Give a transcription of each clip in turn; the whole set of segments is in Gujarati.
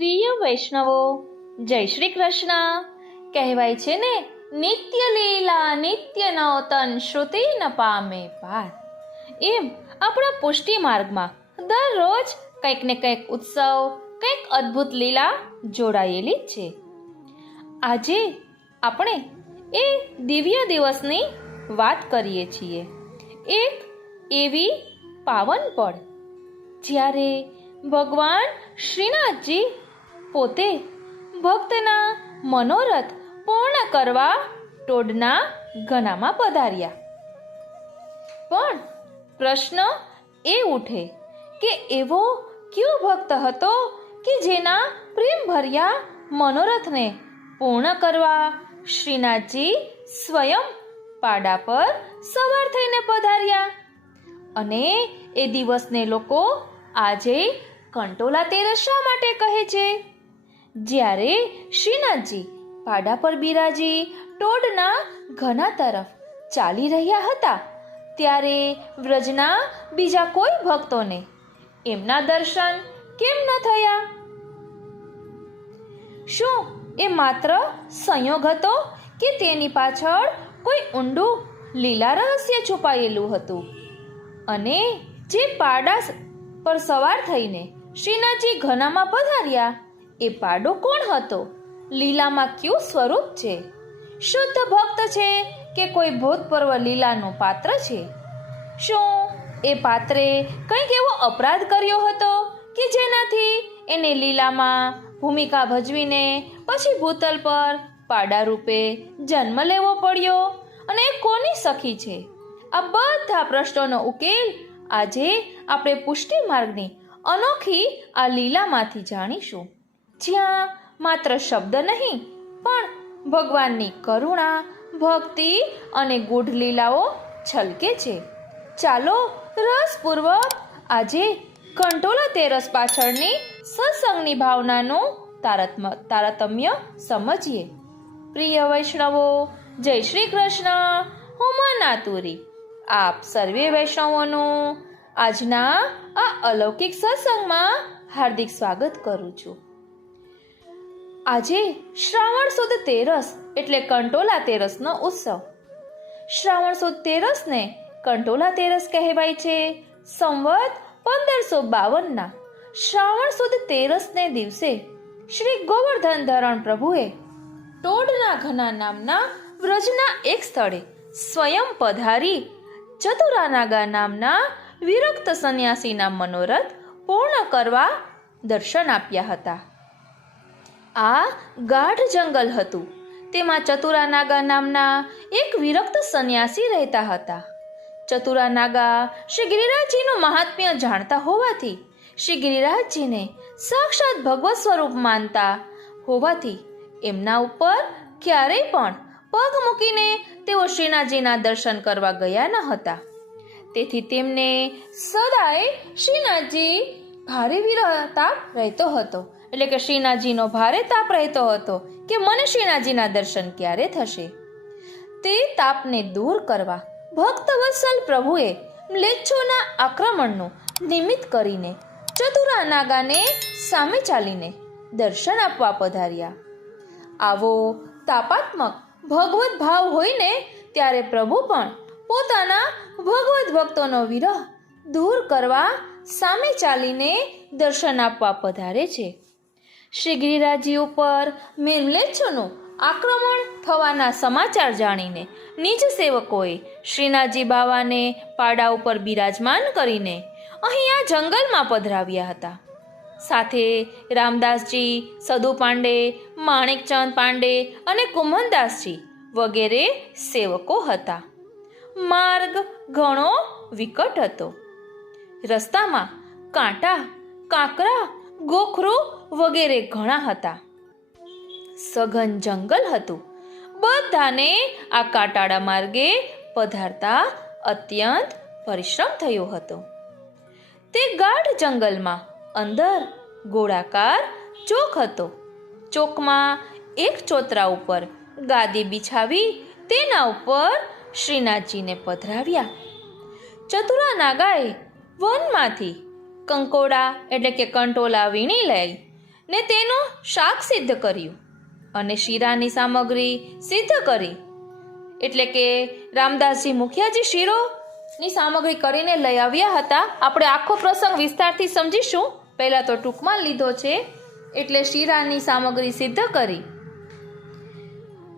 પ્રિય વૈષ્ણવો, જય શ્રી કૃષ્ણ. કહેવાય છે ને, નિત્ય લીલા નિત્ય નવતન શ્રુતિ ન પામે પાર. એમ આપણા પુષ્ટિ માર્ગમાં દરરોજ કંઈક ને કંઈક ઉત્સવ, કંઈક અદ્ભુત લીલા જોડાયેલી જ છે. આજે આપણે એ દિવ્ય દિવસની વાત કરીએ છીએ. એક એવી પાવન પળ જ્યારે ભગવાન શ્રીનાથજી પોતે ભક્તના મનોરથ પૂર્ણ કરવા ટોડના ઘનામાં પધાર્યા. પણ પ્રશ્ન એ ઉઠે કે એવો કયો ભક્ત હતો કે જેના પ્રેમ ભર્યા મનોરથને પૂર્ણ કરવા શ્રીનાથજી સ્વયં પાડા પર સવાર થઈને પધાર્યા. અને એ દિવસને લોકો આજે કંટોલા તેરસ શા માટે કહે છે? જ્યારે શ્રીનાથજી પાડા પર બિરાજી ટોડના ઘના તરફ ચાલી રહ્યા હતા, ત્યારે વ્રજના બીજા કોઈ ભક્તોને એમના દર્શન કેમ ન થયા? શું એ માત્ર સંયોગ હતો કે તેની પાછળ કોઈ ઊંડું લીલા રહસ્ય છુપાયેલું હતું? અને જે પાડા પર સવાર થઈને શ્રીનાથજી ઘનામાં પધાર્યા, એ પાડો કોણ હતો? લીલામાં કયું સ્વરૂપ છે? શુદ્ધ ભક્ત છે કે કોઈ ભૂતપૂર્વ લીલાનું પાત્ર છે? શું એ પાત્રે કંઈક એવો અપરાધ કર્યો હતો કે જેનાથી એને લીલામાં ભૂમિકા ભજવીને પછી ભૂતલ પર પાડા રૂપે જન્મ લેવો પડ્યો? અને એ કોની સખી છે? આ બધા પ્રશ્નોનો ઉકેલ આજે આપણે પુષ્ટિ માર્ગની અનોખી આ લીલામાંથી જાણીશું, જ્યાં માત્ર શબ્દ નહીં પણ ભગવાનની કરુણા, ભક્તિ અને ગૂઢ લીલાઓ છલકે છે. ચાલો રસપૂર્વક આજે કંટોલા તેરસ પાછળની સત્સંગની ભાવનાનું તારતમ્ય સમજીએ. પ્રિય વૈષ્ણવો, જય શ્રી કૃષ્ણ. હું મનાતુરી આપ સર્વે વૈષ્ણવોનું આજના આ અલૌકિક સત્સંગમાં હાર્દિક સ્વાગત કરું છું. આજે શ્રાવણ સુદ તેરસ એટલે કંટોલા તેરસનો ઉત્સવ. શ્રાવણ સુદ તેરસને કંટોલા તેરસ કહેવાય છે. સંવત 1552ના શ્રાવણ સુદ તેરસને દિવસે શ્રી ગોવર્ધન ધરણ પ્રભુએ ટોડના ઘના નામના વ્રજના એક સ્થળે સ્વયં પધારી ચતુરાનાગા નામના વિરક્ત સંન્યાસીના મનોરથ પૂર્ણ કરવા દર્શન આપ્યા હતા. આ ગાઢ જંગલ હતું. તેમાં ચતુરાનાગા નામના એક વિરક્ત સંન્યાસી રહેતા હતા. ચતુરાનાગા શ્રી ગિરિરાજજીનું મહાત્મ્ય જાણતા હોવાથી, શ્રી ગિરિરાજજીને સાક્ષાત ભગવત સ્વરૂપ માનતા હોવાથી એમના ઉપર ક્યારેય પણ પગ મૂકીને તેઓ શ્રીનાથજીના દર્શન કરવા ગયા ન હતા. તેથી તેમને સદાય શ્રીનાથજી ભારે વિરહતાપ રહેતો હતો. એટલે કે શ્રીનાથજીનો ભારે તાપ રહેતો હતો કે મને શ્રીનાથજીના દર્શન ક્યારે થશે. તે તાપને દૂર કરવા ભક્તવત્સલ પ્રભુએ મ્લેચ્છોના આક્રમણનું નિમિત્ત કરીને ચતુરાનાગાને સામે ચાલીને દર્શન આપવા પધાર્યા. આવો તાપાત્મક ભગવત ભાવ હોય ને, ત્યારે પ્રભુ પણ પોતાના ભગવત ભક્તોનો વિરહ દૂર કરવા સામે ચાલીને દર્શન આપવા પધારે છે. શ્રી ગિરિરાજજી ઉપર મ્લેચ્છોનું આક્રમણ થવાના સમાચાર જાણીને નિજ સેવકોએ શ્રીનાથજી બાવાને પાડા ઉપર બિરાજમાન કરીને અહીં આ જંગલમાં પધરાવ્યા હતા. સાથે રામદાસજી, સદુ પાંડે, માણેકચંદ પાંડે અને કુમનદાસજી વગેરે સેવકો હતા. માર્ગ ઘણો વિકટ હતો. રસ્તામાં કાંટા, કાંકરા, ગોખરું વગેરે ઘણા હતા. સઘન જંગલ હતું. બધાને આ કાંટાળા માર્ગે પધારતા અત્યંત પરિશ્રમ થયો હતો. તે ગાઢ જંગલમાં અંદર ગોળાકાર ચોક હતો. ચોકમાં એક ચોતરા ઉપર ગાદી બિછાવી તેના ઉપર શ્રીનાથજીને પધરાવ્યા. ચતુરાનાગાએ વનમાંથી કંકોડા એટલે કે કંટોલા વીણી લઈ ને તેનું શાક સિદ્ધ કર્યું અને શીરાની સામગ્રી સિદ્ધ કરી. એટલે કે રામદાસજી મુખિયાજી શીરોની સામગ્રી કરીને લઈ આવ્યા હતા. આપણે આખો પ્રસંગ વિસ્તારથી સમજીશું, પહેલાં તો ટૂંકમાં લીધો છે. એટલે શીરાની સામગ્રી સિદ્ધ કરી.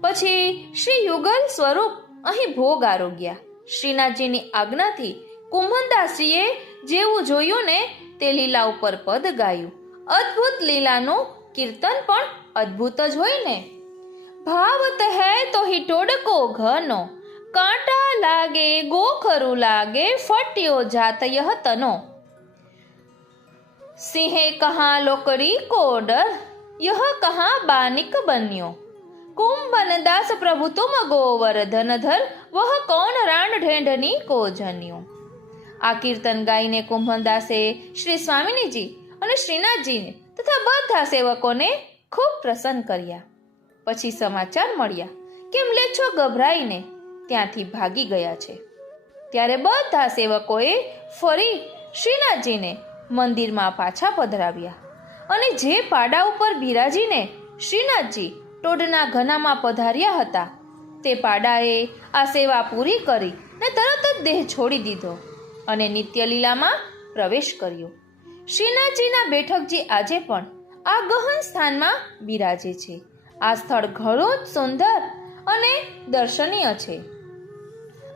પછી શ્રી યુગલ સ્વરૂપ અહીં ભોગ આરોગ્યા. શ્રીનાથજીની આજ્ઞાથી કુંભનદાસજીએ જેવું જોયું ને તે લીલા ઉપર પદ ગાયું. અદ્ભુત લીલાનું કીર્તન પણ અદ્ભુત જ હોય ને. ભાવત હૈ તો હી ટોડકો ઘનો, કાંટા લાગે ગોખરું લાગે, ફટ્યો જાત યહ તનો. સિંહે કહા લોકરી કો ડર, યહ કહા બાનિક બન્યો. કુંભનદાસ પ્રભુ તુમ ગોવર્ધન ધર, વહ કૌન રાણ ઢેંઢની કો જન્યો. આ કીર્તન ગાઈને કુંભનદાસે શ્રી સ્વામિનીજી અને શ્રીનાથજીને તથા બધા સેવકોને ખૂબ પ્રસન્ન કર્યા. પછી સમાચાર મળ્યા કે મ્લેચ્છો ગભરાઈને ત્યાંથી ભાગી ગયા છે. ત્યારે બધા સેવકોએ ફરી શ્રીનાથજીને મંદિરમાં પાછા પધરાવ્યા અને જે પાડા ઉપર બિરાજીને શ્રીનાથજી ટોડના ઘનામાં પધાર્યા હતા તે પાડાએ આ સેવા પૂરી કરી ને તરત જ દેહ છોડી દીધો અને નિત્યલીલામાં પ્રવેશ કર્યો. શ્રીનાથજીના બેઠકજી આજે પણ આ ગહન સ્થાનમાં બિરાજે છે. આ સ્થળ ઘણું જ સુંદર અને દર્શનીય છે.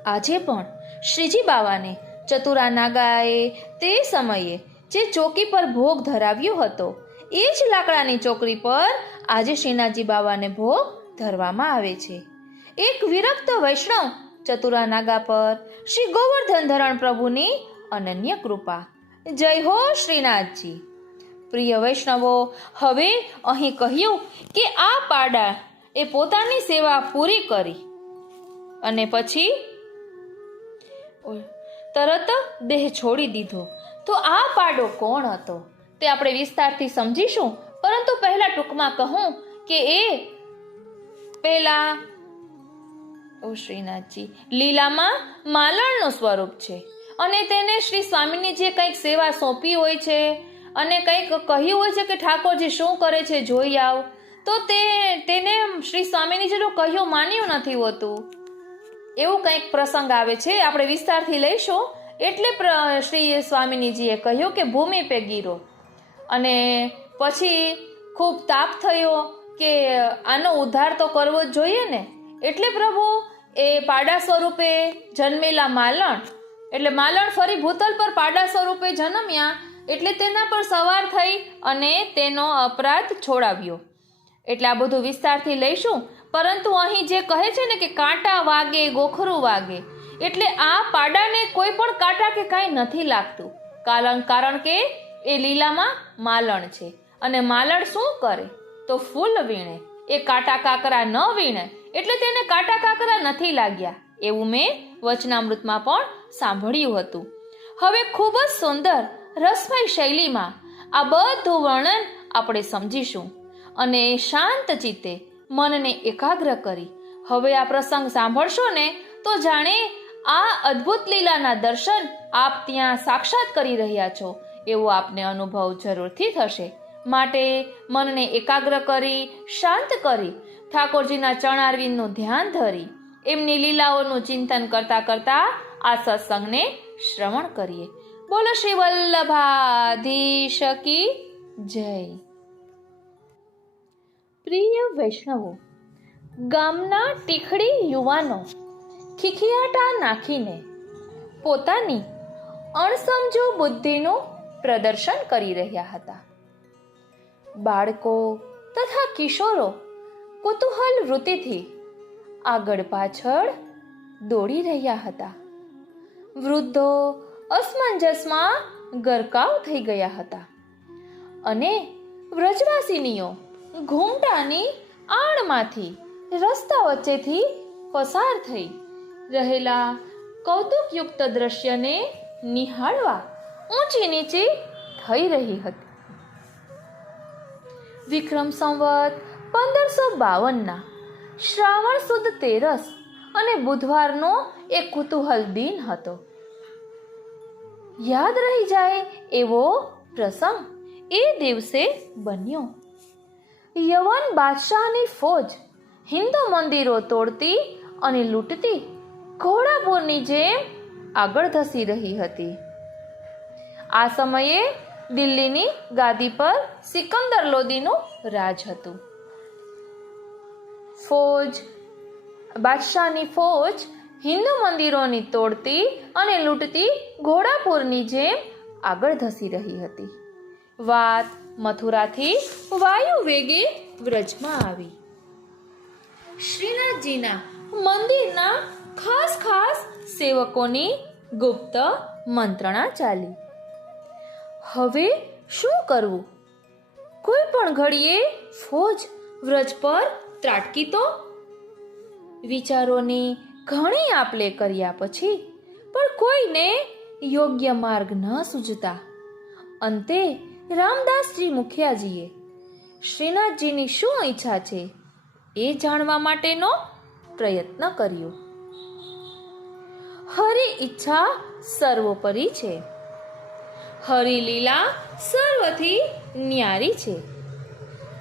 આજે પણ શ્રીજી બાવાને ચતુરા નાગાએ તે સમયે જે ચોકી પર ભોગ ધરાવ્યો હતો એ જ લાકડાની ચોકડી પર આજે શ્રીનાથજી બાવાને ભોગ ધરવામાં આવે છે. એક વિરક્ત વૈષ્ણવ ચતુરા નાગા પર શ્રી ગોવર્ધન ધરણ પ્રભુની અનન્ય કૃપા. જય હો શ્રીનાથજી. પ્રિય વૈષ્ણવો, હવે અહીં કહ્યું કે આ પાડા એ પોતાની સેવા પૂરી કરી અને પછી તરત દેહ છોડી દીધો. તો આ પાડો કોણ હતો તે આપણે વિસ્તારથી સમજીશું, પરંતુ પહેલા ટૂંકમાં કહું કે એ પહેલા શ્રીનાથજી લીલામાં માલણનું સ્વરૂપ છે અને તેને શ્રી સ્વામિનીજીએ કંઈક સેવા સોંપી હોય છે અને કંઈક કહ્યું હોય છે કે ઠાકોરજી શું કરે છે જોઈ આવ. તો તેને શ્રી સ્વામિનીજીનું કહ્યું માન્યું નથી હોતું. એવું કંઈક પ્રસંગ આવે છે, આપણે વિસ્તારથી લઈશું. એટલે શ્રી સ્વામિનીજીએ કહ્યું કે ભૂમિ પે ગીરો, અને પછી ખૂબ તાપ થયો કે આનો ઉદ્ધાર તો કરવો જ જોઈએ ને. એટલે પ્રભુ એ પાડા સ્વરૂપે જન્મેલા માલણ, એટલે માલણ ફરી ભૂતલ પર પાડા સ્વરૂપે જન્મ્યા, એટલે તેના પર સવાર થઈ અને તેનો અપરાધ છોડાવ્યો. એટલે આ બધું વિસ્તારથી લઈશું. પરંતુ અહીં જે કહે છે ને કે કાંટા વાગે ગોખરું વાગે, એટલે આ પાડાને કોઈ પણ કાંટા કે કાંઈ નથી લાગતું. કારણ કે એ લીલામાં માલણ છે અને માલણ શું કરે તો ફૂલ વીણે, એ કાંટા કાકરા ન વીણે, એટલે તેને કાંટા કાકરા નથી લાગ્યા. એવું મેં વચનામૃતમાં પણ સાંભળ્યું હતું. હવે ખૂબ જ સુંદર રસમય શૈલીમાં આ બધું વર્ણન આપણે સમજીશું અને શાંત ચિત્તે મનને એકાગ્ર કરી હવે આ પ્રસંગ સાંભળશો ને તો જાણે આ અદ્ભુત લીલાના દર્શન આપ ત્યાં સાક્ષાત કરી રહ્યા છો એવો આપને અનુભવ જરૂરથી થશે. માટે મનને એકાગ્ર કરી શાંત કરી ઠાકોરજીના ચરણારવિંદનું ધ્યાન ધરી એમની લીલાઓનું ચિંતન કરતા કરતા આ સત્સંગને શ્રવણ કરીએ. બોલો શ્રી વલ્લભાધીશ કી જય. પ્રિય વૈષ્ણવો, ગામના ટીખડી યુવાનો ખીખિયાટા નાખીને પોતાની અણસમજુ બુદ્ધિનું પ્રદર્શન કરી રહ્યા હતા. બાળકો તથા કિશોરો કુતૂહલ વૃત્તિથી આગળ પાછળ દોડી રહ્યા હતા. વૃદ્ધો અસમંજસમાં ગરકાવ થઈ ગયા હતા અને વ્રજવાસીનીઓ ઘૂંટાની આડમાંથી રસ્તા વચ્ચેથી પસાર થઈ રહેલા કૌતુકયુક્ત દ્રશ્યને નિહાળવા ઊંચી નીચી થઈ રહી હતી. વિક્રમ સંવત 1552ના શ્રાવણ સુદ 13 અને બુધવારનો એક કુતૂહલ દિન હતો. યાદ રહી જાય એવો પ્રસંગ એ દિવસે બન્યો. યવન બાદશાહની ફોજ હિન્દુ મંદિરો તોડતી અને લૂંટતી ઘોડાપુરની જેમ આગળ ધસી રહી હતી. આ સમયે દિલ્હીની ગાદી પર સિકંદર લોદીનું રાજ હતું. બાદશાહની ફોજ હિન્દુ મંદિરોની તોડતી અને લૂંટતી ઘોડાપુરની જેમ આગળ ધસી રહી હતી. વાત મથુરાથી વાયુ વેગે વ્રજમાં આવી. શ્રીનાથજીના મંદિરના ખાસ સેવકોની ગુપ્ત મંત્રણા ચાલી. હવે શું કરવું? કોઈ પણ ઘડીએ ફોજ વ્રજ પર ત્રાટકી તો. વિચારોની ઘણી આપલે કર્યા પછી પણ કોઈને યોગ્ય માર્ગ ન સૂઝતા અંતે રામદાસજી મુખિયાજીએ શ્રીનાથજીની શું ઈચ્છા છે એ જાણવા માટેનો પ્રયત્ન કર્યો. હરિ ઈચ્છા સર્વોપરી છે. હરિલીલા સર્વથી ન્યારી છે.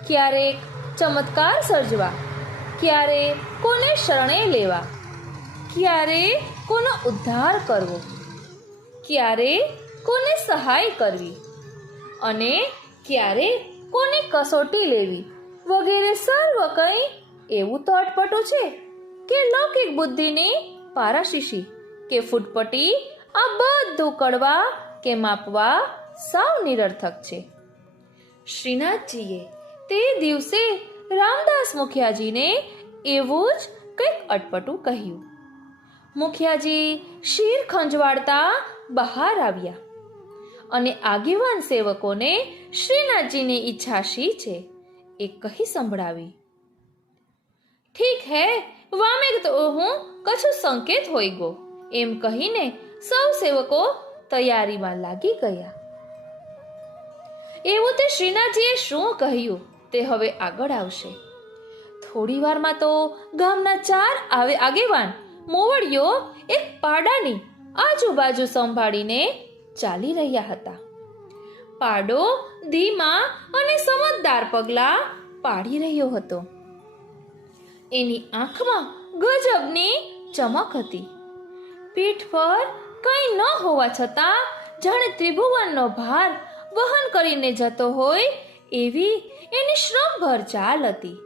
ક્યારેક ચમત્કાર સર્જવા, ક્યારે કોને શરણે લેવા, ક્યારે કોનો ઉદ્ધાર કરવો, ક્યારે કોને સહાય કરવી અને ક્યારે કોની કસોટી લેવી વગેરે સર્વ કંઈ એવું તો અટપટું છે કે લૌકિક બુદ્ધિની પારાશીશી કે ફૂટપટી આ બધું કડવા કે માપવા સાવ નિરર્થક છે. શ્રીનાથજીએ તે દિવસે રામદાસ મુખિયાજીને એવું જ કંઈક અટપટું કહ્યું. મુખિયાજી શીર ખંજવાળતા બહાર આવ્યા અને આગેવાન સેવકોને શ્રીનાથજીની ઈચ્છા શી છે એ કહી સંભળાવી. ઠીક હે, વામે તો હું કछु સંકેત હોઈ ગો એમ કહીને સૌ સેવકો તૈયારીમાં લાગી ગયા. એવું તે શ્રીનાથજીએ શું કહ્યું તે હવે આગળ આવશે. થોડી વારમાં તો ગામના 4 આગેવાન મોવડીઓ એક પાડાની આજુબાજુ સંભાળીને ચાલી રહ્યા હતા. પાડો ધીમા અને સમજદાર પગલાં પાડી રહ્યો હતો. એની આંખમાં ગજબની ચમક હતી. પીઠ પર કંઈ ન હોવા છતાં જાણે ત્રિભુવનનો ભાર વહન કરીને જતો હોય એવી એની શ્રમભર ચાલ હતી.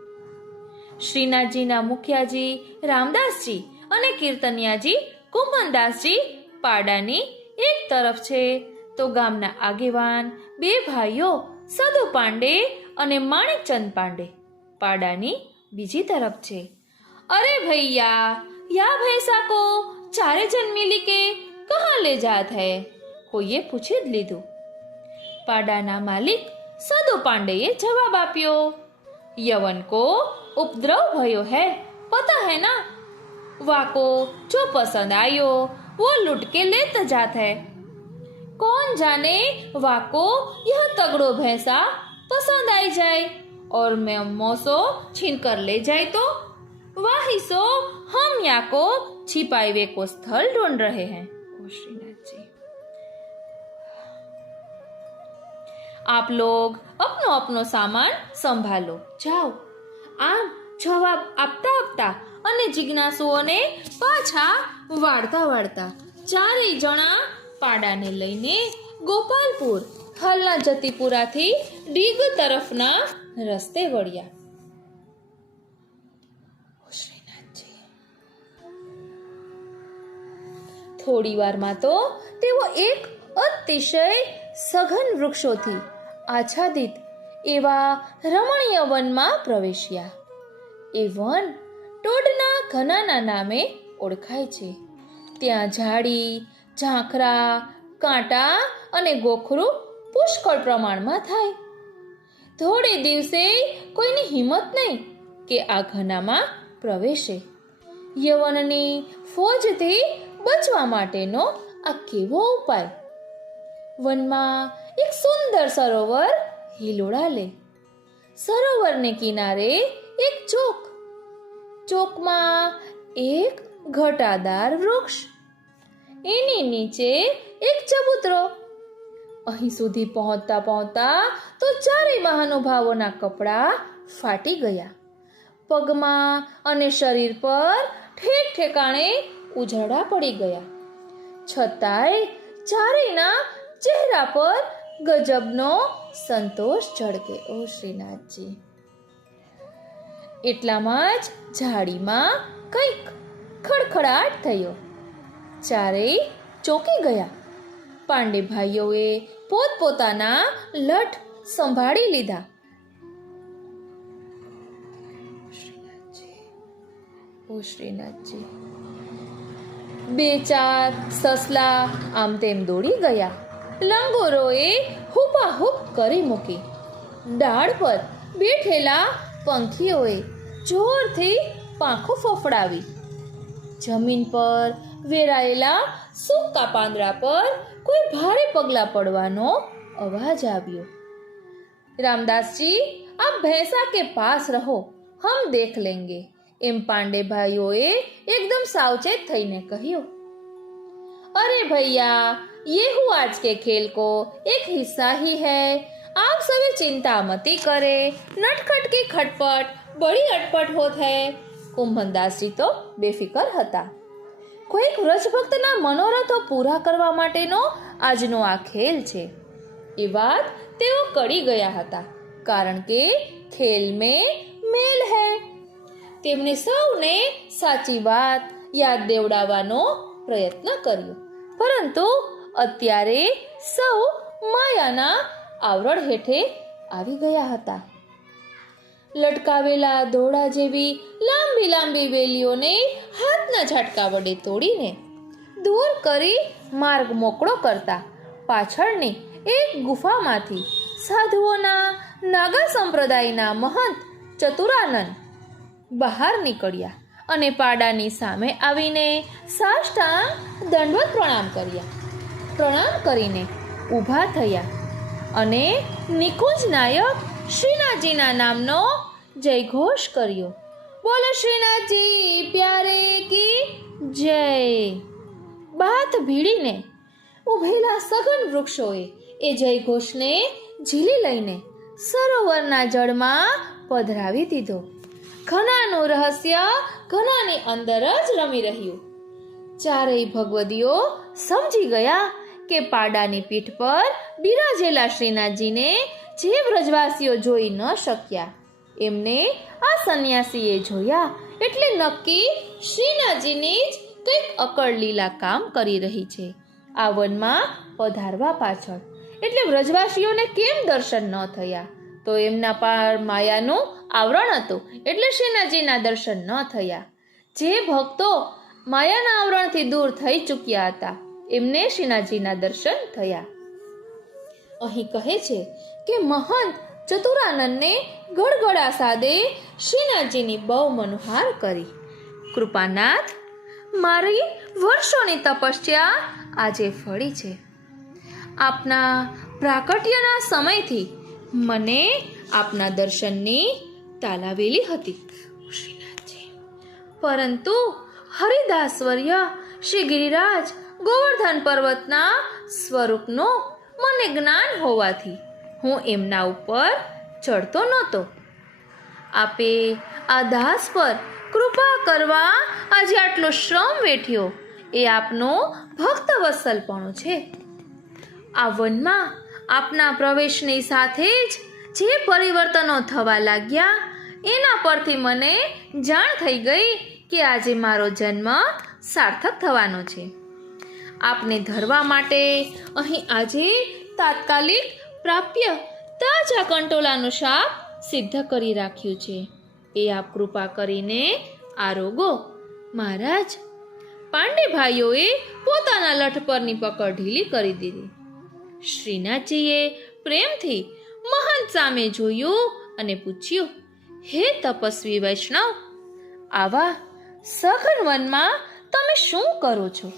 શ્રીનાથજીના મુખિયાજી રામદાસજી અને કીર્તનિયાજી કુંભનદાસજી પાડાની એક તરફ છે તો ગામના આગેવાન 2 ભાઈઓ સદુ પાંડે અને માણેકચંદ પાંડે પાડાની બીજી તરફ છે. અરે ભૈયા, યા ભૈસા કો 4 જન મિલી કે કહા લે જાત હૈ? કોઈએ પૂછી જ લીધું. પાડાના માલિક સદુ પાંડેએ જવાબ આપ્યો, यवन को उपद्रव भयो है, पता है ना? वाको जो पसंद आयो वो लुट के लेता जात है. कौन जाने वाको यह तगड़ो भैंसा पसंद आई जाए और मैं मौसो छीन कर ले जाए तो वाही सो हम यहाँ को छिपाए हुए को स्थल ढूंढ रहे हैं. श्रीनाथ जी, आप लोग अपनो अपनो सामान संभालो, जाओ. આમ જવાબ આપતા આપતા અને જિજ્ઞાસુઓને પાછા વાળતા ચારેય જણા પાડાને લઈને ગોપાલપુર હાલના જતીપુરાથી ડીગ તરફના રસ્તે વળ્યા. થોડી વારમાં તો તેઓ એક અતિશય સઘન વૃક્ષોથી આચ્છાદિત એવા રમણીય વનમાં પ્રવેશ્યા. એ વન ટોડના ઘનાના નામે ઓળખાય છે. ત્યાં ઝાડી, ઝાંખરા, કાંટા અને ગોખરું પુષ્કળ પ્રમાણમાં થાય. થોડે દિવસે કોઈની હિંમત નહીં કે આ ઘનામાં પ્રવેશે. યવનની ફોજથી બચવા માટેનો આ કેવો ઉપાય! વનમાં એક સુંદર સરોવર હિલોળા લે. સરોવરને કિનારે એક ચોકમાં એક ઘટાદાર વૃક્ષ, એની નીચે એક ચબૂતરો અહીં સુધી પહોંચતા પહોંચતા તો ચારેય મહાનુભાવોના કપડાં ફાટી ગયા. પગમાં અને શરીર પર ઠેક ઠેકાણે ઉઝરડા પડી ગયા. છતાંય ચારેયના ચહેરા પર ગજબનો સંતોષ ઝળકે. ઓ શ્રીનાથજી! એટલામાં જ ઝાડીમાં કંઈક ખડખડાટ થયો. ચારેય ચોંકી ગયા. પાંડે ભાઈઓએ પોતપોતાના લઠ સંભાળી લીધા. ઓ શ્રીનાથજી! બે ચાર સસલા આમ તેમ દોડી ગયા. લંગોરોએ હુપાહુપ કરી મૂકી. ડાળ પર બેઠેલા પંખીઓએ જોરથી પાંખો ફફડાવી. જમીન પર વેરાયેલા સૂકા પાંદડા પર કોઈ ભારે પગલાં પડવાનો અવાજ આવ્યો. રામદાસજી, આપ ભૈંસા કે પાસ રહો, હમ દેખ લેંગે, એમ પાંડે ભાઈઓએ એકદમ સાવચેત થઈને કહ્યું. અરે ભૈયા, ये हुआ आज के खेल को एक हिस्सा ही है. आप सभी चिंता मती करे, नटखट की खटपट बड़ी अटपट होत है. કુંભનદાસજી તો બેફિકર હતા. કોઈક વ્રજભક્તના મનોરથો પૂરા કરવા માટેનો આજનો આ ખેલ છે એ વાત તેઓ કળી ગયા હતા, કારણ કે ખેલ મેં મેલ હૈ. તેમણે સૌને સાચી વાત યાદ દેવડાવવાનો પ્રયત્ન કર્યો, પરંતુ અત્યારે સૌ માયાના આવરણ હેઠે આવી ગયા હતા. લટકાવેલા દોડા જેવી લાંબી લાંબી વેલીઓને હાથના ઝાટકા વડે તોડીને દૂર કરી માર્ગ મોકળો કરતા પાછળની એક ગુફામાંથી સાધુઓના નાગા સંપ્રદાયના મહંત ચતુરાનંદ બહાર નીકળ્યા અને પાડાની સામે આવીને સાષ્ટાંગ દંડવત પ્રણામ કર્યા. પ્રણામ કરીને ઊભા થયા અને નિકુંજ નાયક શ્રીનાથજીના નામનો જયઘોષ કર્યો. બોલો શ્રીનાથજી પ્યારે કી જય. બાથ ભીડીને ઉભેલા સઘન વૃક્ષોએ એ જયઘોષને ઝીલી લઈને સરોવરના જળમાં પધરાવી દીધો. ઘનાનું રહસ્ય ઘનાની અંદર જ રમી રહ્યું. ચારેય ભગવદીઓ સમજી ગયા કે પાડાની પીઠ પર બિરાજેલા શ્રીનાથજીને જે વ્રજવાસીઓ જોઈ ન શક્યા એમને આ સંન્યાસીએ જોયા, એટલે નક્કી શ્રીનાથજીની જ કંઈક અકળ લીલા કામ કરી રહી છે. આ વનમાં પધારવા પાછળ એટલે વ્રજવાસીઓને કેમ દર્શન ન થયા? તો એમના પર માયાનું આવરણ હતું, એટલે શ્રીનાથજીના દર્શન ન થયા. જે ભક્તો માયાના આવરણથી દૂર થઈ ચૂક્યા હતા એમને શ્રીનાથજીના દર્શન થયા. અહીં કહે છે કે મહંત ચતુરાનંદને ગળગળા સાદે શ્રીનાથજીની બહુ મનોહાર કરી. કૃપાનાથ, મારી વર્ષોની તપસ્યા આજે ફળી છે. આપના પ્રાકટ્યના સમયથી મને આપના દર્શનની તાલાવેલી હતી શ્રીનાથજી, પરંતુ હરિદાસવર્ય શ્રી ગિરિરાજ ગોવર્ધન પર્વતના સ્વરૂપનું મને જ્ઞાન હોવાથી હું એમના ઉપર ચડતો નહોતો. આપે આ દાસ પર કૃપા કરવા આજે આટલો શ્રમ વેઠ્યો એ આપનો ભક્ત વત્સલપણું છે. આ વનમાં આપના પ્રવેશની સાથે જ જે પરિવર્તનો થવા લાગ્યા એના પરથી મને જાણ થઈ ગઈ કે આજે મારો જન્મ સાર્થક થવાનો છે. આપને ધરવા માટે અહીં આજે તાત્કાલિક પ્રાપ્ય તાજા કંટોલાનું શાપ સિદ્ધ કરી રાખ્યું છે. એ આપ કૃપા કરીને આરોગો. મહારાજ, પાંડે ભાઈઓએ પોતાના લઠ પરની પકડ ઢીલી કરી દીધી. શ્રીનાથજીએ પ્રેમથી મહંત સામે જોયું અને પૂછ્યું, હે તપસ્વી વૈષ્ણવ, આવા સઘન વનમાં તમે શું કરો છો?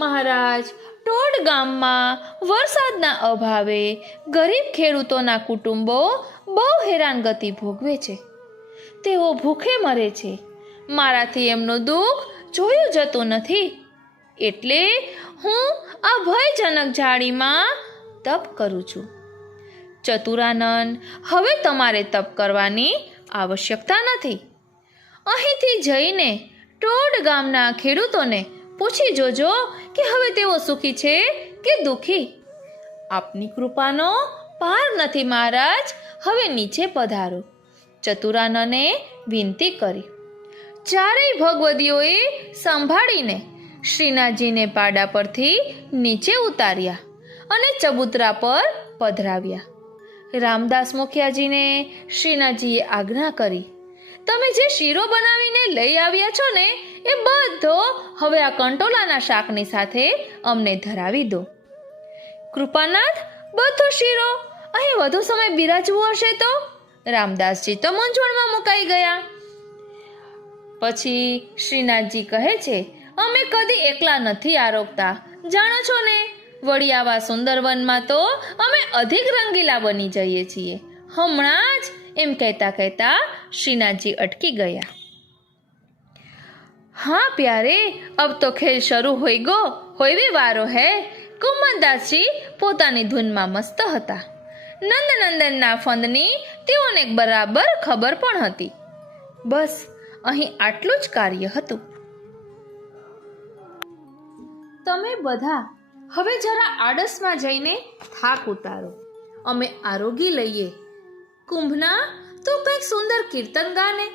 મહારાજ, ટોડ ગામમાં વરસાદના અભાવે ગરીબ ખેડૂતોના કુટુંબો બહુ હેરાનગતિ ભોગવે છે. તેઓ ભૂખે મરે છે. મારાથી એમનું દુઃખ જોયું જતું નથી. એટલે હું આ ભયજનક ઝાડીમાં તપ કરું છું. ચતુરાનંદ, હવે તમારે તપ કરવાની આવશ્યકતા નથી. અહીંથી જઈને ટોડ ગામના ખેડૂતોને પૂછી જોજો કે હવે તેઓ સુખી છે કે દુઃખી. આપની કૃપાનો પાર નથી મહારાજ, હવે નીચે પધારો, ચતુરાનને વિનંતી કરી. ચારેય ભગવદીઓએ સંભાળીને શ્રીનાથજીને પાડા પરથી નીચે ઉતાર્યા અને ચબૂતરા પર પધરાવ્યા. રામદાસ મુખિયાજીને શ્રીનાથજીએ આજ્ઞા કરી, તમે જે શીરો બનાવીને લઈ આવ્યા છો ને એ બધો હવે આ કંટોલાના શાકની સાથે અમને ધરાવી દો. કૃપાનાથ, બધો શીરો અહીં વધુ સમય બિરાજવું હશે તો? રામદાસજી તો મૂંઝવણમાં મુકાઈ ગયા. પછી શ્રીનાથજી કહે છે, અમે કદી એકલા નથી આરોગતા, જાણો છો ને. વળી આવા સુંદર વનમાં તો અમે અધિક રંગીલા બની જઈએ છીએ. હમણાં જ, એમ કહેતા કહેતા શ્રીનાથજી અટકી ગયા. હા પ્યારે, અબ તો ખેલ શરૂ હોઈ ગો, હોઈવે વારો હે. કુમનદાસજી પોતાની ધૂનમાં મસ્ત હતા. નંદનંદનના ફંદની તેઓને બરાબર ખબર પણ હતી. બસ અહીં આટલું જ કાર્ય હતું. તમે બધા હવે જરા આડસમાં જઈને થાક ઉતારો, અમે આરોગી લઈએ. કુંભના, તું કંઈક સુંદર કીર્તન ગાને.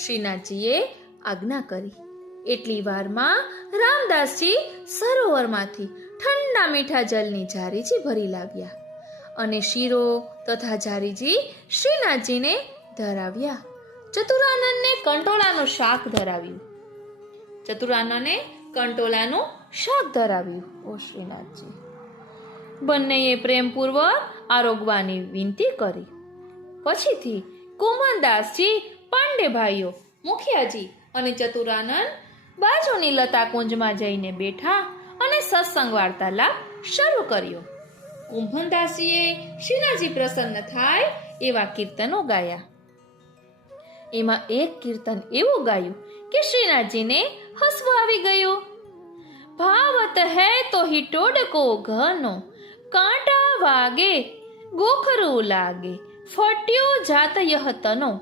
શ્રીનાથજીએ આજ્ઞા કરી. એટલી વારમાં રામદાસજી સરોવરમાંથી ઠંડા મીઠા જલની જારીજી ભરી લાવ્યા અને શીરો તથા જારીજી શ્રીનાથજીને ધરાવ્યા. ચતુરાનંદને કંટોલાનું શાક ધરાવ્યું. ચતુરાનંદને કંટોલાનું શાક ધરાવ્યું. ઓ શ્રીનાથજી! બંનેએ પ્રેમપૂર્વક આરોગવાની વિનંતી કરી. પછીથી કુમનદાસજી, પાંડે ભાઈઓ, મુખિયાજી અને ચતુરાનંદ બાજુની લતા કુંજમાં જઈને બેઠા અને સત્સંગ વાર્તાલાપ શરૂ કર્યો. કુંભનદાસજીએ શ્રીનાથજી પ્રસન્ન થાય એવા કીર્તનો ગાયા. એમાં એક કીર્તન એવું ગાયું કે શ્રીનાથજીને હસવું આવી ગયું. ભાવત હૈ તો હિટોડકો ઘનો, કાંટા વાગે ગોખરું લાગે, ફટ્યો જાત યહ તનો,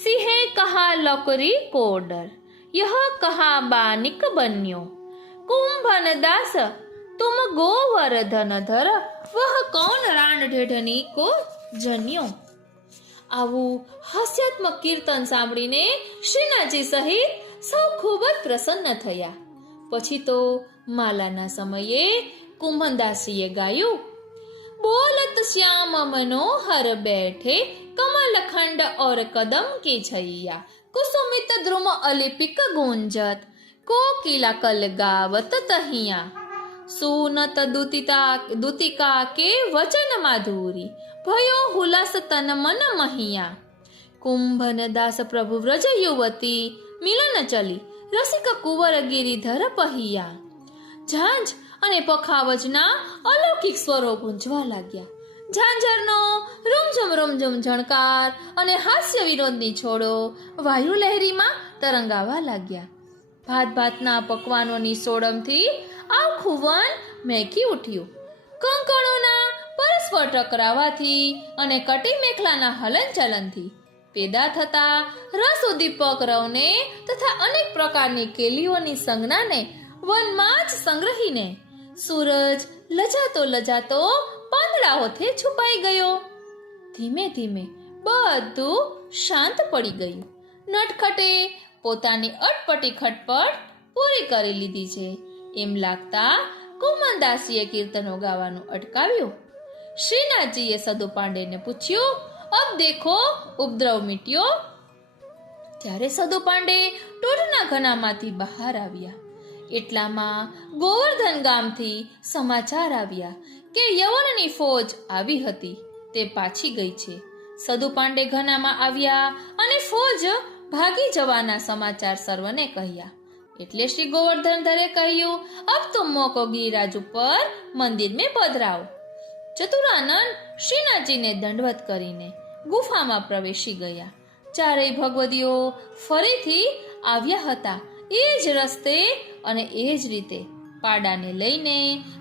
સિંહે કહા લકરી કોડર, યહ કહા બાનિક બન્યો, કુંભન દાસ તુમ ગોવર્ધન ધર, વહ કૌન રાણ ઢેઢની કો જન્યો. આવું હાસ્યાત્મક કીર્તન સાંભળીને શ્રીનાથજી સહિત સૌ ખૂબ જ પ્રસન્ન થયા. પછી તો માલાના સમયે કુંભનદાસજીએ ગાયું, બોલત શ્યામ મનોહર બેઠે, કમલખંડ ઓર કદમ की छैया, कुसुमित द्रुम अलिपिक गूंजत, कोकिला कल गावत तहिया, सुनत दुतिका के वचन माधुरी, भयो हुलास तन मन महिया, कुंभन दास प्रभु व्रज युवती, मिलन चली રસિક કુંવર ગિરિધર पहिया. ઝાંઝ અને પખાવજના અલૌકિક સ્વરો ગુંજવા લાગ્યા. ઝાંઝરનો રૂમઝુમ ઝણકાર અને હાસ્ય વિનોદની છોડો વાયુ લહેરીમાં તરંગાવા લાગ્યા. ભાતના પકવાનોની સોડમથી આખું વન મહેકી ઉઠ્યું. કંકણોના પરસ્પર ટકરાવાથી અને કટી મેખલાના હલનચલનથી પેદા થતા રસ ઉદ્દીપક રવને તથા અનેક પ્રકારની કેલીઓની સંજ્ઞાને વનમાં જ સંગ્રહીને સૂરજ લજાતો પાંદડાઓથી છુપાઈ ગયો. ધીમે ધીમે બધું શાંત પડી ગયું. નટખટે પોતાની અટપટી ખટપટ પૂરી કરી લીધી છે એમ લાગતા કુંભનદાસજીએ કીર્તનો ગાવાનું અટકાવ્યું. શ્રીનાથજીએ સદુ પાંડેને પૂછ્યું, અબ દેખો ઉપદ્રવ મિટ્યો. ત્યારે સદુ પાંડે ટોળના ઘનામાંથી બહાર આવ્યા. એટલામાં ગોવર્ધન ગામથી સમાચાર આવ્યા કે યવનની ફોજ આવી હતી તે પાછી ગઈ છે. સદુ પાંડે ઘનામાં આવ્યા અને ફોજ ભાગી જવાના સમાચાર સર્વને કહ્યા. એટલે શ્રી ગોવર્ધન ધરે કહ્યું, અબ તુમ મોકો ગિરિરાજ ઉપર મંદિર મેં પધરાઓ. ચતુરાનંદ શ્રીનાથજીને દંડવત કરીને ગુફામાં પ્રવેશી ગયા. ચારેય ભગવદીઓ ફરીથી આવ્યા હતા. એ જ રસ્તે અને એ જ રીતે પાડાને લઈને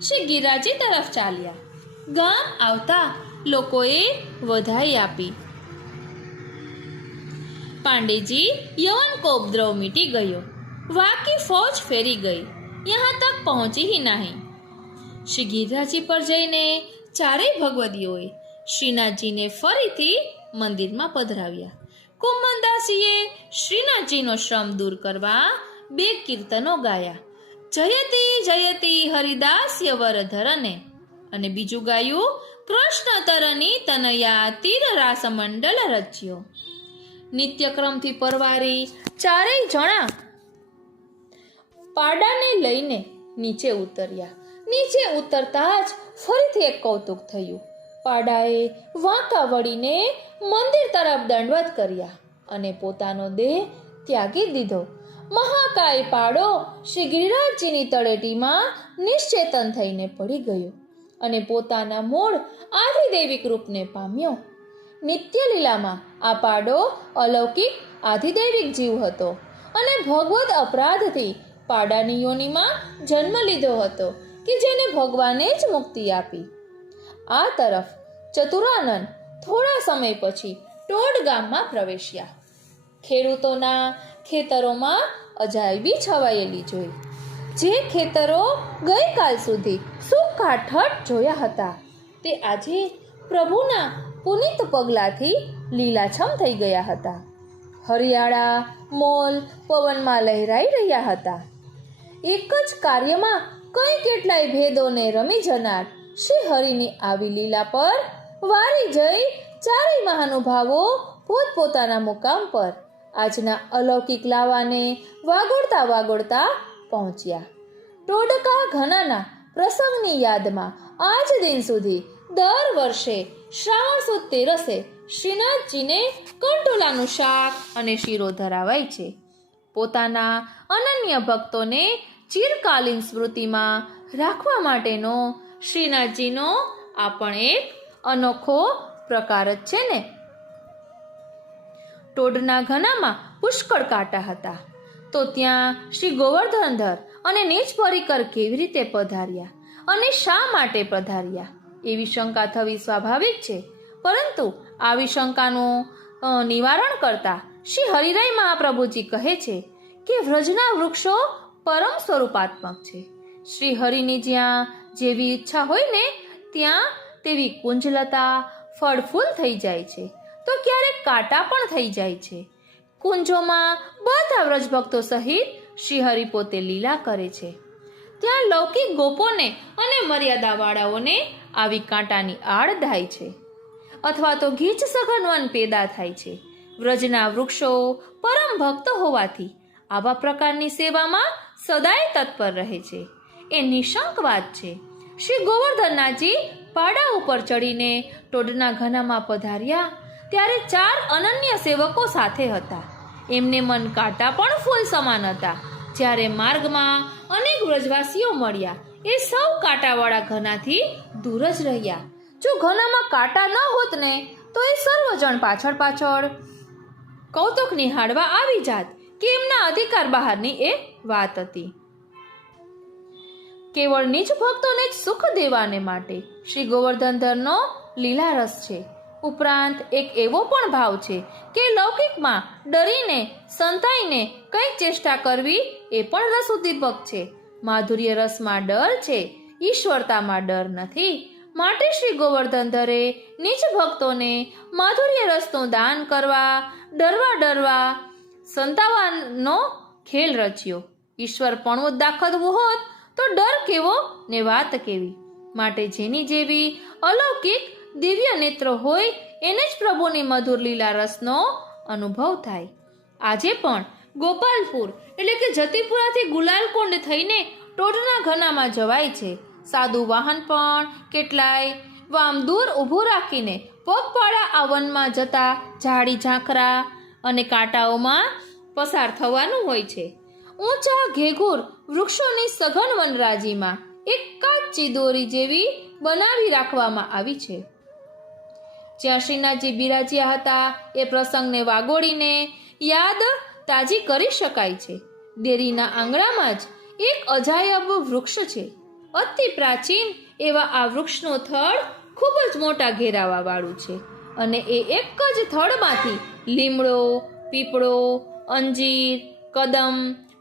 શ્રી ગિરિરાજી તરફ ચાલ્યા. ગામ આવતા લોકોએ વધાઈ આપી. પાંડેજી यवन को उपद्रव मिटी गयो, वाकी फौज फेरी गई, यहाँ तक पहुंची ही नहीं. શ્રી ગિરિરાજી પર જઈને ચારેય ભગવદીઓએ શ્રીનાથજીને ફરીથી મંદિરમાં પધરાવ્યા. કુમનદાસીએ શ્રીનાથજીનો શ્રમ દૂર કરવા 2 કીર્તનો ગાયા. જયતી જયતી હરિદાસ્ય વરધરને અને બીજું ગાયું કૃષ્ણ તરની તનયા તીર રાસ મંડલ રચ્યો. નિત્યક્રમથી પરવારી ચારેય જણા પાડાને લઈને નીચે ઉતર્યા. નીચે ઉતરતા જ ફરીથી એક કૌતુક થયું. પાડાએ વાંકા વળીને મંદિર તરફ દંડવત કર્યા અને પોતાનો દેહ ત્યાગી દીધો. મહાકાય પાડો શ્રી ગિરિરાજજીની તળેટીમાં નિશ્ચેતન થઈને પડી ગયો અને પોતાના મૂળ આધિદૈવિક રૂપને પામ્યો. નિત્ય લીલામાં આ પાડો અલૌકિક આધિદૈવિક જીવ હતો અને ભગવદ અપરાધથી પાડાની યોનિમાં જન્મ લીધો હતો કે જેને ભગવાને જ મુક્તિ આપી. આ તરફ ચતુરાનંદ થોડા સમય પછી ટોડ ગામમાં પ્રવેશ્યા. ખેડૂતોના ખેતરોમાં અજાયબી છવાયેલી જોઈ. જે ખેતરો ગઈકાલ સુધી સુખાઠઠ જોયા હતા તે આજે પ્રભુના પુનિત પગલાથી લીલાછમ થઈ ગયા હતા. હરિયાળા મોલ પવનમાં લહેરાઈ રહ્યા હતા. એક જ કાર્યમાં કઈ કેટલાય ભેદોને રમી જનાર શ્રી હરિની આવી લીલા પર વારી જઈ ચારેય મહાનુભાવો પોતપોતાના મુકામ પર આજના અલૌકિક લાવાને વાગોળતા વાગોળતા પહોંચ્યા. ટોડકા ઘનાના પ્રસંગની યાદમાં આજ દિન સુધી દર વર્ષે શ્રાવણ સુદ તેરસે શ્રીનાથજીને કંટોલાનું શાક અને શીરો ધરાવાય છે. પોતાના અનન્ય ભક્તોને ચિરકાલીન સ્મૃતિમાં રાખવા માટેનો શ્રીનાથજીનો આ પણ એક અનોખો પ્રકાર જ છે ને. ટોડના ઘનામાં પુષ્કળ કાંટા હતા તો ત્યાં શ્રી ગોવર્ધનધર અને નીચ પરિકર કેવી રીતે પધાર્યા અને શા માટે પધાર્યા એવી શંકા થવી સ્વાભાવિક છે. પરંતુ આવી શંકાનું નિવારણ કરતા શ્રી હરિરાય મહાપ્રભુજી કહે છે કે વ્રજના વૃક્ષો પરમ સ્વરૂપાત્મક છે. શ્રી હરિની જ્યાં જેવી ઈચ્છા હોય ને ત્યાં તેવી કુંજલતા ફળ ફૂલ થઈ જાય છે તો ક્યારેક કાંટા પણ થઈ જાય છે. કુંજોમાં બધા વ્રજભક્તો સહિત શ્રી હરિ પોતે લીલા કરે છે. ત્યાં લૌકિક ગોપોને અને મર્યાદાવાળાઓને આવી કાંટાની આડ થાય છે અથવા તો ગીચ સઘન પેદા થાય છે. વ્રજના વૃક્ષો પરમ ભક્ત હોવાથી આવા પ્રકારની સેવામાં સદાય તત્પર રહે છે એ નિશંક વાત છે. શ્રી ગોવર્ધનનાથજી પાડા ઉપર ચડીને ટોડના ઘનામાં પધાર્યા ત્યારે 4 અનન્ય સેવકો સાથે હતા. એમને મન કાંટા પણ ફૂલ સમાન હતા. જ્યારે માર્ગમાં અનેક વ્રજવાસીઓ મળ્યા એ સૌ કાંટાવાળા ઘનાથી દૂર જ રહ્યા. જો ઘનામાં કાંટા ન હોત ને તો એ સર્વજણ પાછળ પાછળ કૌતુક નિહાળવા આવી જાત કે એમના અધિકાર બહારની એ વાત હતી. કેવળ નીચ ભક્તોને જ સુખ દેવાને માટે શ્રી ગોવર્ધનધરનો લીલા રસ છે. ઉપરાંત એક એવો પણ ભાવ છે કે લૌકિકમાં ડરીને સંતાઈને કંઈક ચેષ્ટા કરવી એ પણ રસ ઉદ્દીપક છે. માધુર્ય રસમાં ડર છે, ઈશ્વરતામાં ડર નથી. માટે શ્રી ગોવર્ધનધરે નીચ ભક્તોને માધુર્ય રસનું દાન કરવા ડરવા સંતાવાનો ખેલ રચ્યો. ઈશ્વર પણ દાખવવું હોત તો ડર કેવો ને વાત કેવી. માટે જેની જેવી અલૌકિક દિવ્ય નેત્રો હોય એને જ પ્રભુની મધુર લીલા રસનો અનુભવ થાય. આજે પણ ગોપાલપુર એટલે કે જતીપુરાથી ગુલાલકોંડ થઈને ટોડના ઘનામાં જવાય છે. સાદું વાહન પણ કેટલાય વામ દૂર ઊભું રાખીને પગપાળા આ વનમાં જતા ઝાડી ઝાંખરા અને કાંટાઓમાં પસાર થવાનું હોય છે. ઊંચા ઘેઘૂર વૃક્ષોની સઘન વનરાજીમાં એક કાચી દોરી જેવી બનાવી રાખવામાં આવી છે. જ્યાં શ્રીનાથજી બિરાજ્યા હતા એ પ્રસંગને વાગોળીને યાદ તાજી કરી શકાય છે. દેરીના આંગણામાં જ એક અજાયબ વૃક્ષ છે. અતિ પ્રાચીન એવા આ વૃક્ષનું થડ ખૂબ જ મોટા ઘેરાવાવાળું છે અને એ એક જ થડમાંથી લીમડો, પીપળો, અંજીર, કદમ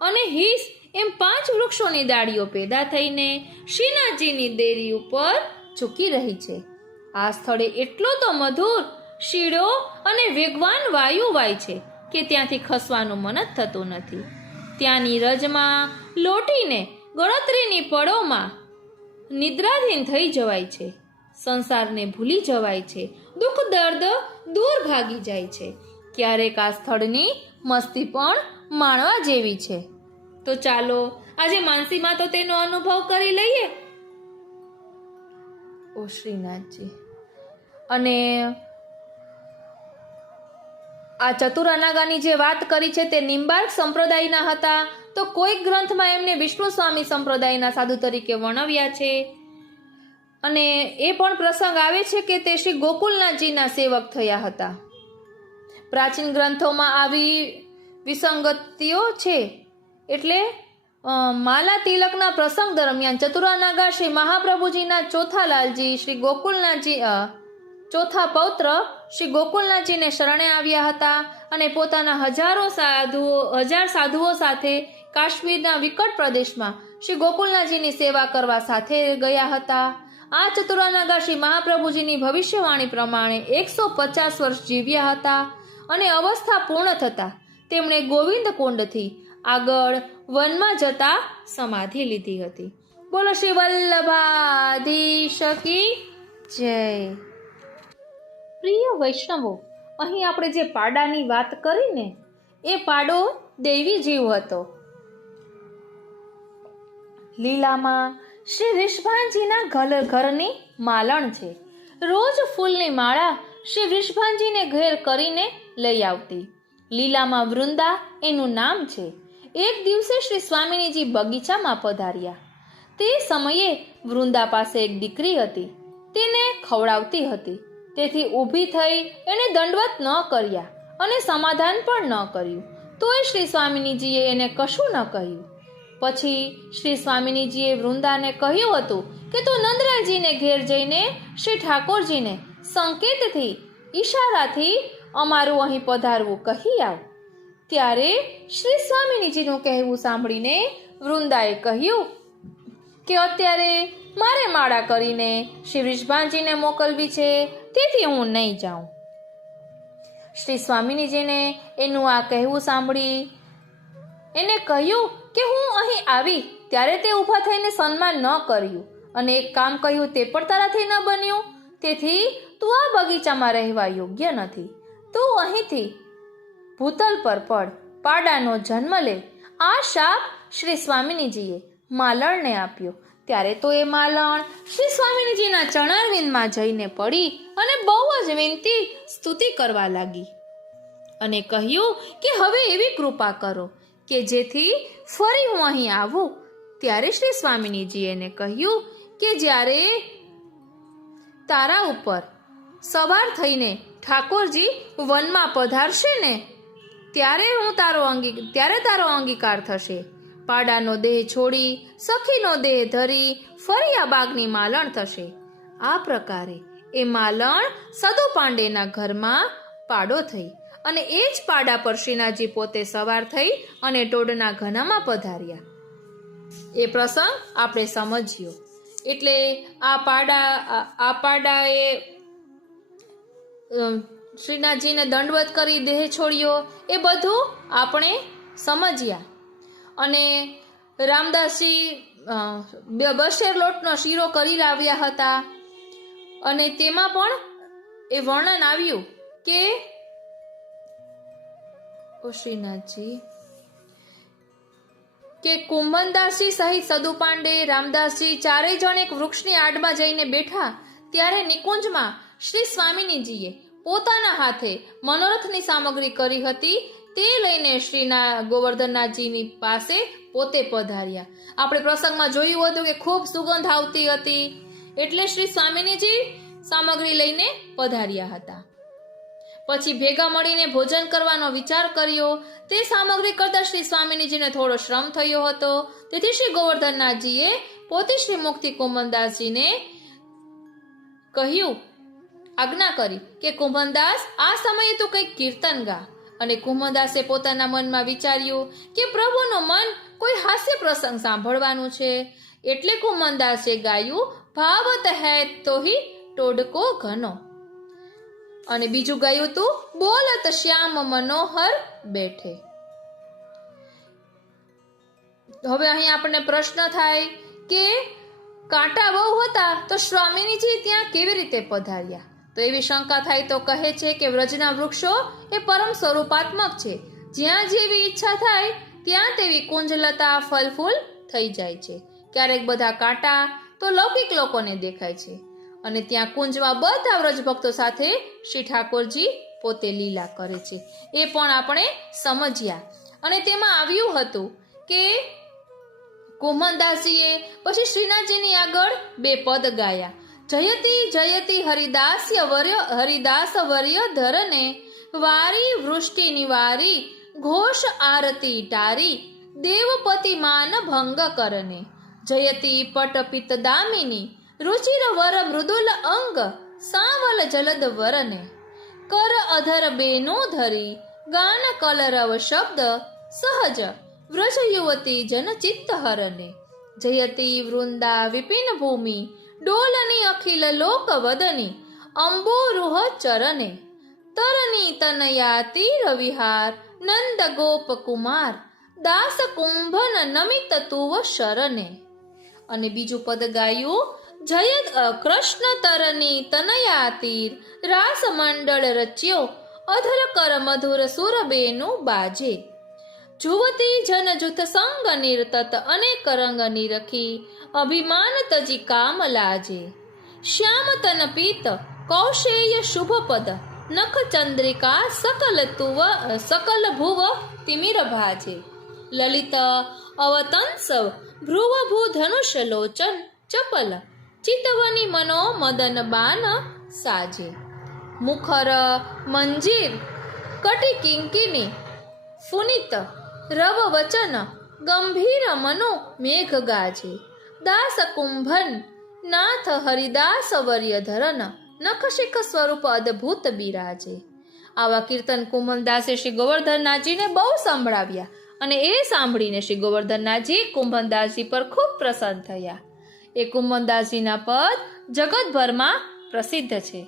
અને હીસ એમ 5 વૃક્ષોની ડાળીઓ પેદા થઈને શ્રીનાથજીની દેરી ઉપર ઝૂકી રહી છે. આ સ્થળે એટલો તો મધુર, શીળો અને વેગવાન વાયુ વાય છે કે ત્યાંથી ખસવાનું મન જ થતું નથી. ત્યાંની રજમાં લોટીને ગણતરીની પળોમાં નિદ્રાધીન થઈ જવાય છે. સંસારને ભૂલી જવાય છે. દુઃખ દર્દ દૂર ભાગી જાય છે. ક્યારેક આ સ્થળની મસ્તી પણ માણવા જેવી છે. તો ચાલો આજે માનસીમાં તો તેનો અનુભવ કરી લઈએ. ઓ શ્રીનાથજી. અને આ ચતુરાનાગાની જે વાત કરી છે તે નિંબાર્ક સંપ્રદાયના હતા. તો કોઈક ગ્રંથમાં એમને વિષ્ણુ સ્વામી સંપ્રદાયના સાધુ તરીકે વર્ણવ્યા છે. અને એ પણ પ્રસંગ આવે છે કે તે શ્રી ગોકુલનાથજીના સેવક થયા હતા. પ્રાચીન ગ્રંથોમાં આવી વિસંગતિઓ છે. એટલે માલા તિલકના પ્રસંગ દરમિયાન ચતુરાનાગા શ્રી મહાપ્રભુજીના ચોથા લાલજી શ્રી ગોકુલનાથજી ચોથા પૌત્ર શ્રી ગોકુલનાથજીને શરણે આવ્યા હતા અને પોતાના હજાર સાધુઓ સાથે કાશ્મીરના વિકટ પ્રદેશમાં શ્રી ગોકુલનાથજીની સેવા કરવા સાથે ગયા હતા. આ ચતુરાનાગા શ્રી મહાપ્રભુજીની ભવિષ્યવાણી પ્રમાણે 150 વર્ષ જીવ્યા હતા અને અવસ્થા પૂર્ણ થતા તેમણે ગોવિંદ કુંડથી આગળ વનમાં જતા સમાધિ લીધી હતી. બોલો શ્રી વલ્લભાધીશ કી જય. પ્રિય વૈષ્ણવો, અહીં આપણે જે પાડાની વાત કરીને એ પાડો દૈવી જીવ હતો. લીલામાં શ્રી વૃષભાનજીના ઘરની માલણ છે. રોજ ફૂલની માળા શ્રી વૃષભાનજીને ઘેર કરીને લઈ આવતી. લીલામાં વૃંદા એનું નામ છે. એક દિવસે શ્રી સ્વામિનીજી બગીચામાં પધાર્યા. તે સમયે વૃંદા પાસે એક દીકરી હતી. તેને ખવડાવતી હતી. તેથી ઊભી થઈ એણે દંડવત ન કર્યા અને સમાધાન પણ ન કર્યું. તોય શ્રી સ્વામિનીજીએ એને કશું ન કહ્યું. પછી શ્રી સ્વામિનીજીએ વૃંદાને કહ્યું હતું કે તું નંદરાયજીને ઘેર જઈને શ્રી ઠાકોરજીને સંકેતથી ઈશારાથી અમારું અહીં પધારવું કહી આવ. ત્યારે શ્રી સ્વામિનીજીનું કહેવું સાંભળીને વૃંદાએ કહ્યું કે અત્યારે મારે માળા કરીને શ્રી વૃષભાનજીને મોકલવી છે, તેથી હું નહીં જાઉં. શ્રી સ્વામિનીજીને એનું આ કહેવું સાંભળી એને કહ્યું કે હું અહીં આવી ત્યારે તે ઊભા થઈને સન્માન ન કર્યું અને એક કામ કહ્યું તે પણ તારાથી ન બન્યું. તેથી તું આ બગીચામાં રહેવા યોગ્ય નથી. તું અહીંથી ભૂતલ પર પડ, પાડાનો જન્મ લે. આ શાપ શ્રી સ્વામિનીજીએ માલણને આપ્યો. ત્યારે તો એ માલણ શ્રી સ્વામિનીજીના ચરણારવિંદમાં જઈને પડી અને બહુ જ વિનતી સ્તુતિ કરવા લાગી અને કહ્યું કે હવે એવી કૃપા કરો કે જેથી ફરી હું અહીં આવું. ત્યારે શ્રી સ્વામિનીજીએ એને કહ્યું કે જ્યારે તારા ઉપર સવાર થઈને ઠાકોરજી વનમાં પધારશે ને ત્યારે તારો અંગીકાર થશે. પાડાનો દેહ છોડી સખીનો દેહ ધરી ફરી આ બાગની માલણ થશે. આ પ્રકારે એ માલણ સદુ પાંડેના ઘરમાં પાડો થઈ અને એ જ પાડા પર શ્રીનાથજી પોતે સવાર થઈ અને ટોડના ઘનામાં પધાર્યા. એ પ્રસંગ આપણે સમજ્યો. એટલે આ પાડાએ શ્રીનાથજીને દંડવત કરી દેહ છોડ્યો એ બધું આપણે સમજ્યા. અને રામદાસજી 2 લોટનો શીરો કરી લાવ્યા હતા અને તેમાં પણ એ વર્ણન આવ્યું કે શ્રીનાથજી કે કુંભનદાસજી સહિત સદુ પાંડે, રામદાસજી ચારેય જણ એક વૃક્ષની આડમાં જઈને બેઠા. ત્યારે નિકુંજમાં શ્રી સ્વામિનીજીએ પોતાના હાથે મનોરથની સામગ્રી કરી હતી તે લઈને શ્રીના ગોવર્ધનનાથજીની પાસે પોતે પધાર્યા. આપણે પ્રસંગમાં જોયું હતું કે ખૂબ સુગંધ આવતી હતી એટલે શ્રી સ્વામિનીજી સામગ્રી લઈને પધાર્યા હતા. પછી ભેગા મળીને ભોજન કરવાનો વિચાર કર્યો. તે સામગ્રી કરતા શ્રી સ્વામિનીજીને થોડો શ્રમ થયો હતો. તેથી શ્રી ગોવર્ધનનાથજીએ પોતે શ્રી મુક્તિ કુંભનદાસજીને કહ્યું, આજ્ઞા કરી કે કુંભનદાસ, આ સમયે તું કંઈક કીર્તન ગા. અને કુંભનદાસે પોતાના મનમાં વિચાર્યું કે પ્રભુનું મન કોઈ હાસ્ય પ્રસંગ સાંભળવાનું છે. એટલે કુંભનદાસે ગાયું, ભાવત હૈ તોહી ટોડકો ઘનો. અને બીજું ગાયું તું, બોલત શ્યામ મનોહર બેઠે. હવે અહીં આપણને પ્રશ્ન થાય કે કાંટા બહુ હતા તો સ્વામિનીજી ત્યાં કેવી રીતે પધાર્યા? તો એવી શંકા થાય તો કહે છે કે વ્રજના વૃક્ષો એ પરમ સ્વરૂપાત્મક છે. જ્યાં જેવી ઈચ્છા થાય ત્યાં તેવી કુંજલતા ફલ ફૂલ થઈ જાય છે. ક્યારેક બધા કાંટા તો લૌકિક લોકોને દેખાય છે અને ત્યાં કુંજમાં બધા વ્રજ ભક્તો સાથે શ્રી ઠાકોરજી પોતે લીલા કરે છે. એ પણ આપણે સમજ્યા. અને તેમાં આવ્યું હતું કે કુંભનદાસજીએ પછી શ્રીનાથજીની આગળ 2 પદ ગાયા. જયતી જયતી હરિદાસ વર્ય ધરને, વારી વૃષ્ટિ નિવારી ઘોષ આરતી ટારી, દેવપતિ માન ભંગ કરને. જયતી પટ પિત દામિની, રુચિર વર મૃદુલ અંગ, સાવલ જલદ વરને. કર અધર બેનો ધરી, ગાન કલરવ શબ્દ, સહજ વ્રજ યુવતી જન ચિત્ત હરને. જયતી વૃંદા વિપિન ભૂમિ, ડોલની અખિલ લોક વદની, અંબોરુહ ચરને. તરની તનયાતી રવિહાર, નંદ ગોપ કુમાર, દાસ કુંભન નમિત તુવ શરને. અને બીજું પદ ગાયું, જયદ કૃષ્ણ તરની તનયાતીર, રાસ મંડળ રચ્યો, અધર કર મધુર સુરબેનું બાજે. જુવતી જન જુથ સંગ નિર્તત, અનેક રંગ નિરખી, અભિમાન તજી કામ લાજે. શ્યામ તન પીત કૌશેય શુભ પદ, નખ ચંદ્રિકા સકલ ભુવ તિમિર ભાજે. લલિત અવતંસવ ભ્રુવ ભૂ ધનુષ લોચન, ચપલ ચિતવની મનો મદન બાન સાજે. મુખર મંજીર કટી કિંકિની, ફુનિત રવ વચન ગંભીર મનો મેઘ ગાજે. દાસ કુંભન નાથ હરિદાસ વર્ય ધરન, નખ શિખ સ્વરૂપ અદભુત બિરાજે. આવા કીર્તન કુંભનદાસે શ્રી ગોવર્ધનનાથજીને બહુ સંભળાવ્યા અને એ સાંભળીને શ્રી ગોવર્ધનનાથજી કુંભનદાસજી પર ખૂબ પ્રસન્ન થયા. એ કુંભનદાસજીના પદ જગતભરમાં પ્રસિદ્ધ છે.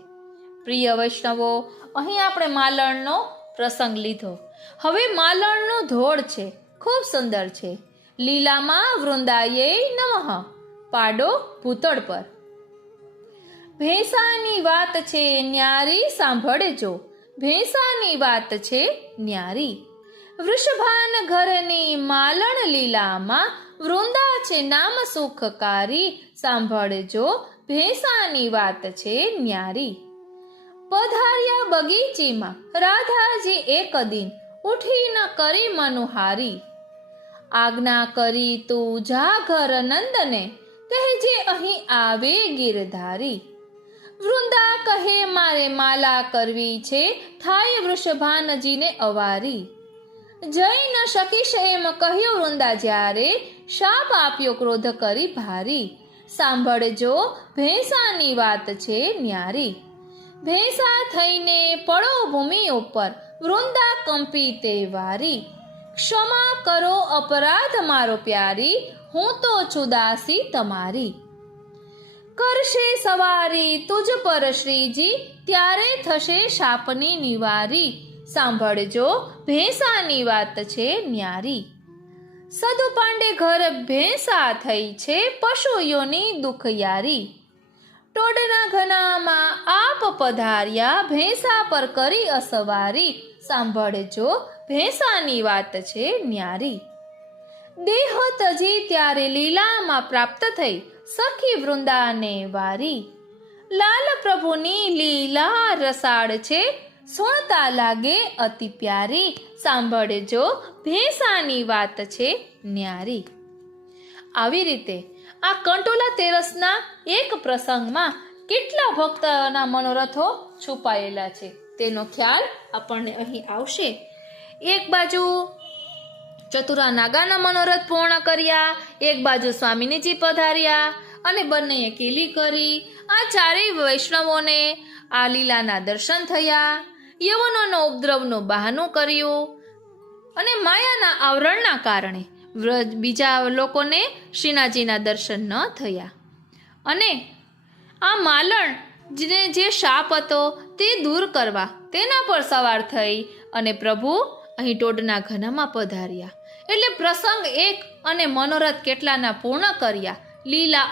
પ્રિય વૈષ્ણવો, અહીં આપણે માલણનો પ્રસંગ લીધો. હવે માલણનો ધોળ છે, ખૂબ સુંદર છે. લીલામાં વૃંદાયે નમઃ. પાડો ભૂતળ પર. ભેંસાની વાત છે ન્યારી, સાંભળજો. ભેંસાની વાત છે ન્યારી. વૃષભાન ઘરની માલણ લીલામાં, વૃંદા છે નામ સુખકારી, સાંભળજો. ભેંસાની વાત છે ન્યારી. પધાર્યા બગીચીમાં રાધાજી એક દિન, ઉઠી ન કરી મનુહારી. આજ્ઞા કરી તું જા ઘર નંદને, કહેજે અહીં આવે ગિરધારી. વૃંદા કહે મારે માલા કરવી છે, થાય વૃષભાનજીને અવારી. જઈ ન શકીશ એમ કહ્યું વૃંદા જ્યારે, શાપ આપ્યો ક્રોધ કરી ભારી. સાંભળજો ભેંસાની વાત છે ન્યારી. ભેંસા થઈને પડો ભૂમિ ઉપર, વૃંદા કંપી તે વારી. ક્ષમા કરો અપરાધ મારો પ્યારી, હું તો છું દાસી તમારી. કરશે સવારી તુજ પર શ્રીજી, ત્યારે થશે શાપની નિવારી. સાંભળજો ભેંસાની વાત છે ન્યારી. સદુ પાંડે ઘર ભેંસા થઈ છે, પશુઓની દુખયારી. ટોડના ઘનામાં આપ પધાર્યા, ભેંસા પર કરી અસવારી. સાંભળજો ભેંસાની વાત છે ન્યારી. દેહ તજી ત્યારે લીલામાં પ્રાપ્ત થઈ, સખી વૃંદાને વારી. લાલ પ્રભુની લીલા રસાળ છે, સુણતા લાગે અતિ પ્યારી. સાંભળજો ભેંસાની વાત છે ન્યારી. આવી રીતે આ કંટોલા તેરસના એક પ્રસંગમાં કેટલા ભક્તના મનોરથો છુપાયેલા છે તેનો ખ્યાલ આપણને અહીં આવશે. એક બાજુ ચતુરા નાગાના મનોરથ પૂર્ણ કર્યા, એક બાજુ સ્વામિનીજી પધાર્યા અને બંનેએ કીલી કરી. આ ચારેય વૈષ્ણવોને આ લીલાના દર્શન થયા. યવનોનો ઉપદ્રવનું બહાનું કર્યું અને માયાના આવરણના કારણે બીજા લોકોને શ્રીનાથજીના દર્શન ન થયા. અને આ માલણ જે શાપ હતો તે દૂર કરવા તેના પર સવાર થઈ અને પ્રભુ અહીં ટોડના ઘનામાં પધાર્યા. એટલે પ્રસંગ એક અને મનોરથ કેટલાના પૂર્ણ કર્યા. લીલા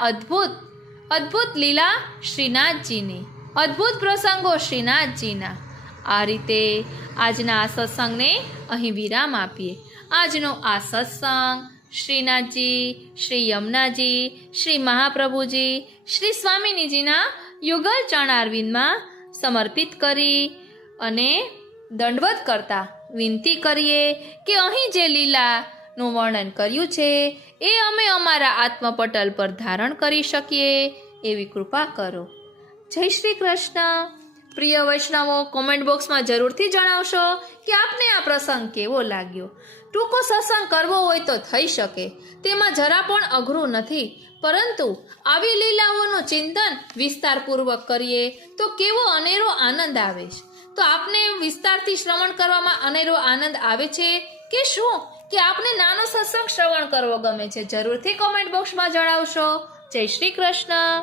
અદ્ભુત લીલા શ્રીનાથજીની, અદ્ભુત પ્રસંગો શ્રીનાથજીના. આ રીતે આજના આ સત્સંગને અહીં વિરામ આપીએ. આજનો આ સત્સંગ શ્રીનાથજી, શ્રી યમુનાજી, શ્રી મહાપ્રભુજી, શ્રી સ્વામિનીજીના યુગલ ચરણારવિંદમાં સમર્પિત કરી અને દંડવત કરતા વિનંતી કરીએ કે અહીં જે લીલાનું વર્ણન કર્યું છે એ અમે અમારા આત્મપટલ પર ધારણ કરી શકીએ એવી કૃપા કરો. જય શ્રી કૃષ્ણ. પ્રિય વૈષ્ણવો, કોમેન્ટ બોક્સમાં જરૂરથી જણાવશો કે આપને આ પ્રસંગ કેવો લાગ્યો. ટૂંકો સત્સંગ કરવો હોય તો થઈ શકે, તેમાં જરા પણ અઘરું નથી, પરંતુ આવી લીલાઓનું ચિંતન વિસ્તારપૂર્વક કરીએ તો કેવો અનેરો આનંદ આવે છે. તો આપને વિસ્તારથી શ્રવણ કરવામાં અનેરો આનંદ આવે છે કે શું, કે આપને નાનો સત્સંગ શ્રવણ કરવો ગમે છે? જરૂરથી કોમેન્ટ બોક્સમાં જણાવશો. જય શ્રી કૃષ્ણ.